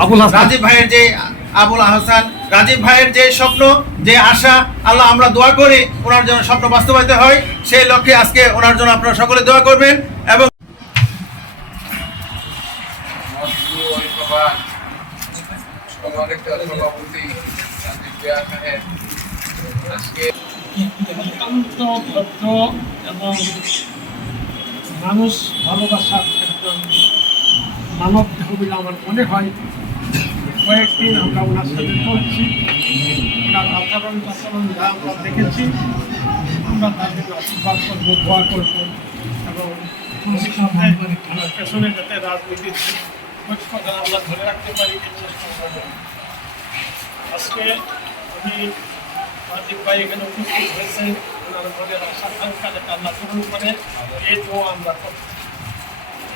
রাজীব ভাইয়ের যে আবুল হাসান রাজীব ভাইয়ের যে স্বপ্ন, যে আশা, আল্লাহ আমরা দোয়া করি ওনার জন্য স্বপ্ন বাস্তবায়িত হয়, সেই লক্ষ্যে আজকে ওনার জন্য আপনারা সকলে দোয়া করবেন। এবং অত্যন্ত ভদ্র এবং মানুষ ভালোবাসার একজন মানব দেহ বলে আমার মনে হয়। কয়েকদিন আমরা ওনার সাথে চলছি, ওনার আচরণ যা আমরা দেখেছি, আমরা তার জন্য আশীর্বাদ করবো, দোয়া করবো এবং ওনার পেছনে যাতে রাজনীতির খোঁজ কথা আমরা ধরে রাখতে পারি চেষ্টা করবো। আজকে আমি রাজীব ভাই এখানে উপস্থিত হয়েছে, ওনার মনের আশা আকাঙ্ক্ষা যাতে আল্লাহ পূরণ করে এই দোয়া আমরা করছি।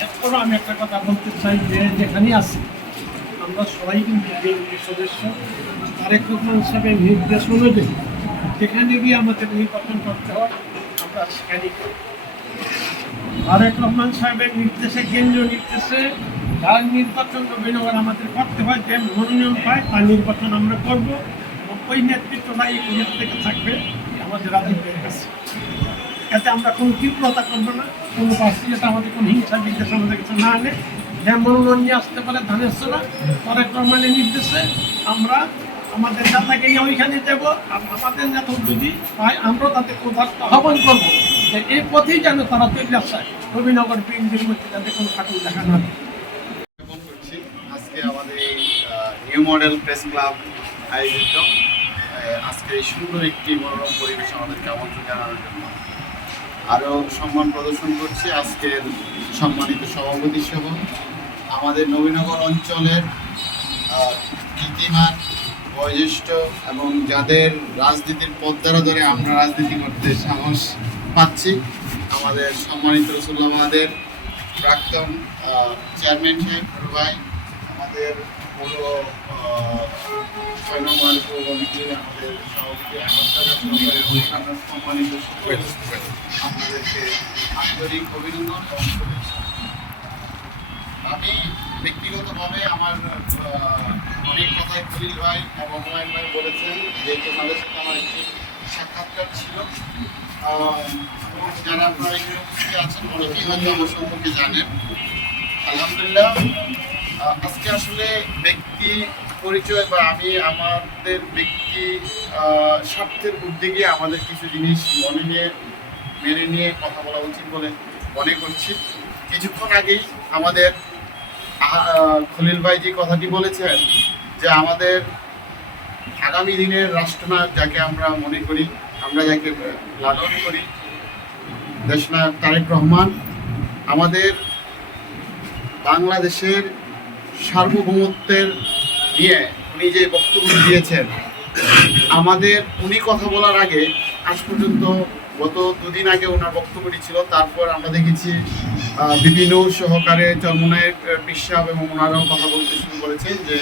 এরপরও আমি একটা কথা বলতে চাই যে যেখানেই আছি আমরা সবাই কিন্তু বিএনপির সদস্য। তারেক রহমান সাহেবের নির্দেশ অনুযায়ী যেখানে গিয়ে আমাদের নির্বাচন করতে হয় আমরা সেখানেই করি। তারেক রহমান সাহেবের নির্দেশে, কেন্দ্রীয় নির্দেশে যার নির্বাচন নবীনগর আমাদের করতে হয়, যে মনোনয়ন পায় তার নির্বাচন আমরা করব এবং ওই নেতৃত্বটা এই পরিবার থেকে থাকবে আমাদের রাজনীতির কাছে। এতে আমরা কোনো তীব্রতা করবো না, কোনো প্রার্থী যাতে আমাদের কোনো হিংসা বিদ্বেষ আমাদের কাছে না আনে। যে মনোনয়ন নিয়ে আসতে পারে ধানের ছোলা, তারেক রহমানের নির্দেশে আমরা আমাদের নেতাকে নিয়ে ওইখানে যাবো। আর আমাদের নেতা যদি পাই আমরাও তাদের কোথাও আহ্বান করবো যে এই পথেই যেন তারা তৈরি আসায় নবীনগর বিএনপির মধ্যে যাতে কোনো ফাটল দেখা না দেয়। আজকে আমাদের নিউ মডেল প্রেস ক্লাব আয়োজিত আজকে এই সুন্দর একটি মনোরম পরিবেশ আমাদেরকে আমন্ত্রণ জানানোর জন্য আরও সম্মান প্রদর্শন করছি আজকের সম্মানিত সভাপতি সহ আমাদের নবীনগর অঞ্চলের কীর্তিমান, বয়োজ্যেষ্ঠ এবং যাদের রাজনীতির পথ ধরে আমরা রাজনীতি করতে সাহস পাচ্ছি, আমাদের সম্মানিত রসুল্লাবাদের প্রাক্তন চেয়ারম্যান সাহেব ভাই, আমাদের পুরো 6 নম্বর কমিটির আমাদের সভাপতি সম্মানিত আপনাদেরকে আন্তরিক অভিনন্দন এবং শুভেচ্ছা। আমি ব্যক্তিগতভাবে আমার অনেক কথাই খলিল ভাই এবং হুমায়ুন ভাই বলেছেন, যেহেতু তাদের সাথে আমার একটি সাক্ষাৎকার ছিল এবং যারা আপনারা এখানে উপস্থিত আছেন অনেকেই হয়তো আমার সম্পর্কে জানেন। আলহামদুলিল্লাহ, আজকে আসলে ব্যক্তি পরিচয় বা আমি আমাদের ব্যক্তি স্বার্থের উদ্যোগে আমাদের কিছু জিনিস মেনে নিয়ে কথা বলা উচিত বলে মনে করছি। কিছুক্ষণ আগেই আমাদের খলিল ভাই যে কথাটি বলেছেন যে আমাদের আগামী দিনের রাষ্ট্রনায়ক যাকে আমরা মনে করি, আমরা যাকে লালন করি, দেশনায়ক তারেক রহমান, আমাদের বাংলাদেশের সার্বভৌমত্বের নিয়ে উনি যে বক্তব্য দিয়েছেন, আমাদের উনি কথা বলার আগে আজ পর্যন্ত গত দুদিন আগে ওনার বক্তব্যটি ছিল, তারপর আমরা দেখেছি বিভিন্ন সহকারে চরমনায়ের পিসাব এবং ওনারাও কথা বলতে শুরু করেছেন যে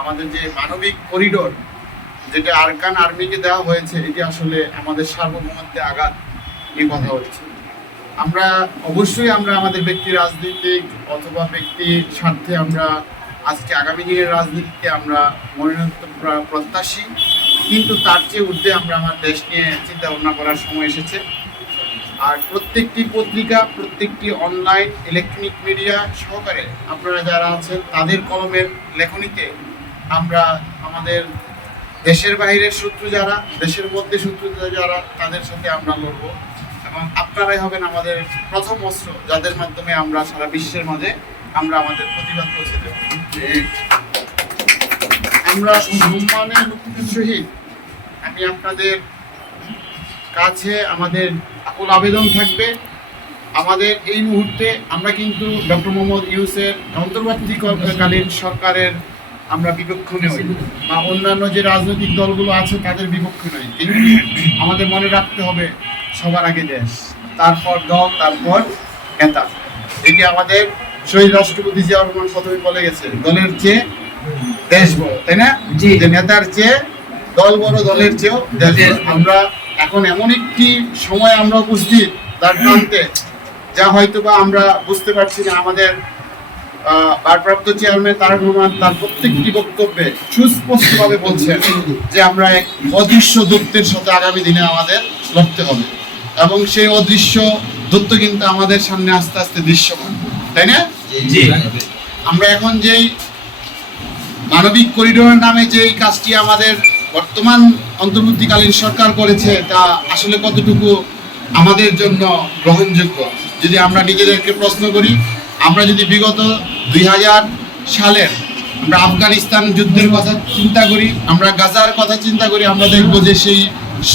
আমাদের যে মানবিক করিডোর যেটা আরকান আর্মিকে দেওয়া হয়েছে, এটি আসলে আমাদের সার্বভৌমত্বে আঘাত নিয়ে কথা হচ্ছে। আমরা অবশ্যই আমাদের ব্যক্তি রাজনীতিক অথবা ব্যক্তির স্বার্থে আমরা আজকে আগামী দিনের রাজনীতিতে আমরা মনোনয়ন প্রত্যাশী, কিন্তু তার চেয়ে ঊর্ধ্বে আমরা আমার দেশ নিয়ে চিন্তা ভাবনা করার সময় এসেছে। আর প্রত্যেকটি পত্রিকা, প্রত্যেকটি অনলাইন ইলেকট্রনিক মিডিয়া সহকারে আপনারা যারা আছেন তাদের কলমের লেখনীতে আমরা আমাদের দেশের বাইরের শত্রু যারা, দেশের মধ্যে শত্রু যারা, তাদের সাথে আমরা লড়বো এবং আপনারাই হবেন আমাদের প্রথম অস্ত্র, যাদের মাধ্যমে আমরা সারা বিশ্বের মাঝে আমরা আমাদের প্রতিবাদ পৌঁছে দেব। আমরা সম্মানের সহিত আমি আপনাদের কাছে আমাদের আকুল আবেদন থাকবে, আমাদের এই মুহূর্তে আমরা কিন্তু ডক্টর মোহাম্মদ ইউনূসের অন্তর্বর্তীকালীন সরকারের আমরা বিপক্ষ নই বা অন্যান্য যে রাজনৈতিক দলগুলো আছে তাদের বিপক্ষ নই, কিন্তু আমাদের মনে রাখতে হবে সবার আগে দেশ, তারপর দল, তারপর নেতা। এটি আমাদের শহীদ রাষ্ট্রপতি জিয়াউর রহমান প্রথমে বলে গেছে, দলের চেয়ে দেশ বড়, তাই না? যে নেতার চেয়ে দল বড়, দলের চেয়েও দেশ। আমরা এখন এমন একটি সময় আমরা উপস্থিত তার প্রান্তে, যা হয়তো বা আমরা বুঝতে পারছি না আমাদের ভারপ্রাপ্ত চেয়ারম্যান তারেক রহমান তার প্রত্যেকটি বক্তব্যে সুস্পষ্টভাবে বলছেন যে আমরা এক অদৃশ্য দূতের সাথে আগামী দিনে আমাদের লড়তে হবে, এবং সেই অদৃশ্য দূত কিন্তু আমাদের সামনে আস্তে আস্তে দৃশ্যমান, তাই না? আমরা এখন যেই মানবিক করিডোরের নামে যেই কাজটি আমাদের বর্তমান অন্তর্বর্তীকালীন সরকার করেছে তা আসলে কতটুকু আমাদের জন্য গ্রহণযোগ্য যদি আমরা নিজেদেরকে প্রশ্ন করি। আমরা যদি বিগত 2000 সালের আমরা আফগানিস্তান যুদ্ধের কথা চিন্তা করি, আমরা গাজার কথা চিন্তা করি, আমরা দেখব যে সেই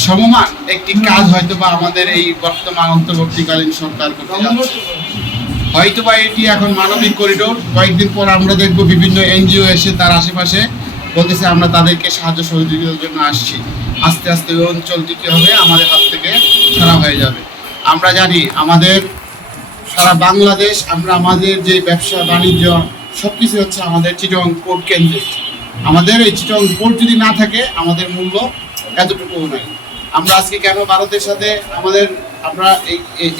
সমমান একটি কাজ হয়তো বা আমাদের এই বর্তমান অন্তর্বর্তীকালীন সরকার করতে যাচ্ছে। হয়তো বা এটি এখন মানবিক করিডোর, কয়েকদিন পর আমরা দেখব বিভিন্ন এনজিও এসে তার আশেপাশে বলতেছে আমরা তাদেরকে সাহায্য সহযোগিতার জন্য আসছি। আস্তে আস্তে ওই অঞ্চলটি কী হবে, আমাদের হাত থেকে ছাড়া হয়ে যাবে। আমরা জানি আমাদের সারা বাংলাদেশ, আমরা আমাদের যে ব্যবসা বাণিজ্য সব কিছু হচ্ছে আমাদের চিটং পোর্ট কেন্দ্রে। আমাদের এই চিটং পোর্ট যদি না থাকে আমাদের মূল্য এতটুকুও নাই। আমরা আজকে কেন ভারতের সাথে আমরা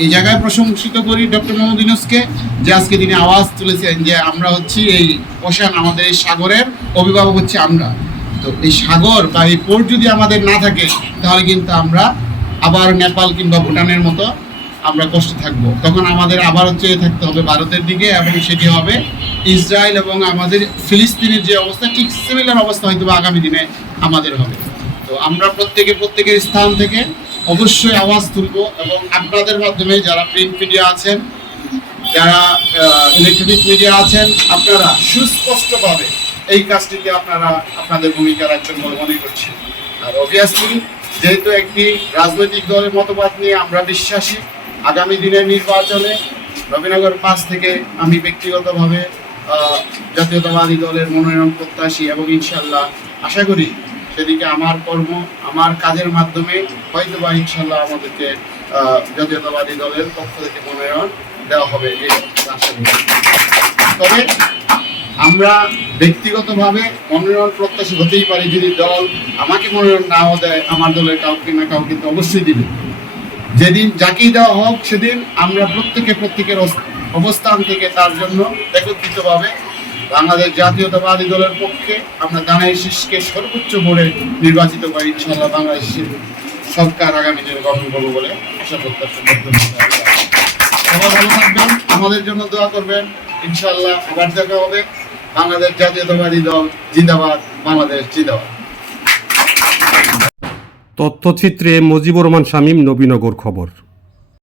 এই জায়গায় প্রশংসিত করি ডক্টর মোহাম্মদ ইউনূসকে, যে আজকে তিনি আওয়াজ তুলেছেন যে আমরা হচ্ছি এই ওশান, আমাদের এই সাগরের অভিভাবক হচ্ছে আমরা। তো এই সাগর বা এই পোর্ট যদি আমাদের না থাকে তাহলে কিন্তু আমরা আবার নেপাল কিংবা ভুটানের মতো আমরা কষ্ট থাকবো। তখন আমাদের আবার চেয়ে থাকতে হবে ভারতের দিকে, এবং সেটি হবে ইসরায়েল এবং আমাদের ফিলিস্তিনের যে অবস্থা, ঠিক সিমিলার অবস্থা হয়তো আগামী দিনে আমাদের হবে। তো আমরা প্রত্যেকের স্থান থেকে অবশ্যই আওয়াজ তুলব, এবং আপনাদের মাধ্যমে যারা প্রিন্ট মিডিয়া আছেন, যারা ইলেকট্রনিক মিডিয়া আছেন, আপনারা সুস্পষ্টভাবে এই কাজটিতে আপনারা আপনাদের ভূমিকা রাখবেন বলে মনে করছি। আর অবভিয়াসলি যেহেতু একটি রাজনৈতিক দলের মতবাদ নিয়ে আমরা বিশ্বাসী, আগামী দিনের নির্বাচনে নবীনগর 5 থেকে আমি ব্যক্তিগতভাবে জাতীয়তাবাদী দলের মনোনয়ন প্রত্যাশী, এবং ইনশাল্লাহ আশা করি সেদিকে আমার কর্ম, আমার কাজের মাধ্যমে হয়তো বা ইনশাল্লাহ আমাদেরকে জাতীয়তাবাদী দলের পক্ষ থেকে মনোনয়ন দেওয়া হবে এই আশা করি। তবে আমরা ব্যক্তিগতভাবে মনোনয়ন প্রত্যাশী হতেই পারি, যদি দল আমাকে মনোনয়ন নাও দেয়, আমার দলের কাউকে না কাউকে তো অবশ্যই দিবে। যেদিন যাকেই দেওয়া হোক সেদিন আমরা প্রত্যেকের অবস্থান থেকে তার জন্য একত্রিতভাবে বাংলাদেশ জাতীয়তাবাদী দলের পক্ষে আমরা দানাই শীষকে সর্বোচ্চ ভোটে নির্বাচিত করি। ইনশাআল্লাহ বাংলাদেশের সরকার আগামী দিনে গঠন করবো বলে আশা প্রত্যাশা করতে। সবাই ভালো থাকবেন, আমাদের জন্য দোয়া করবেন। ইনশাআল্লাহ আবার দেখা হবে। বাংলাদেশ জাতীয়তাবাদী দল জিন্দাবাদ, বাংলাদেশ জিন্দাবাদ। তথ্যচিত্রে মজিবুর রহমান শামীম, নবীনগর খবর।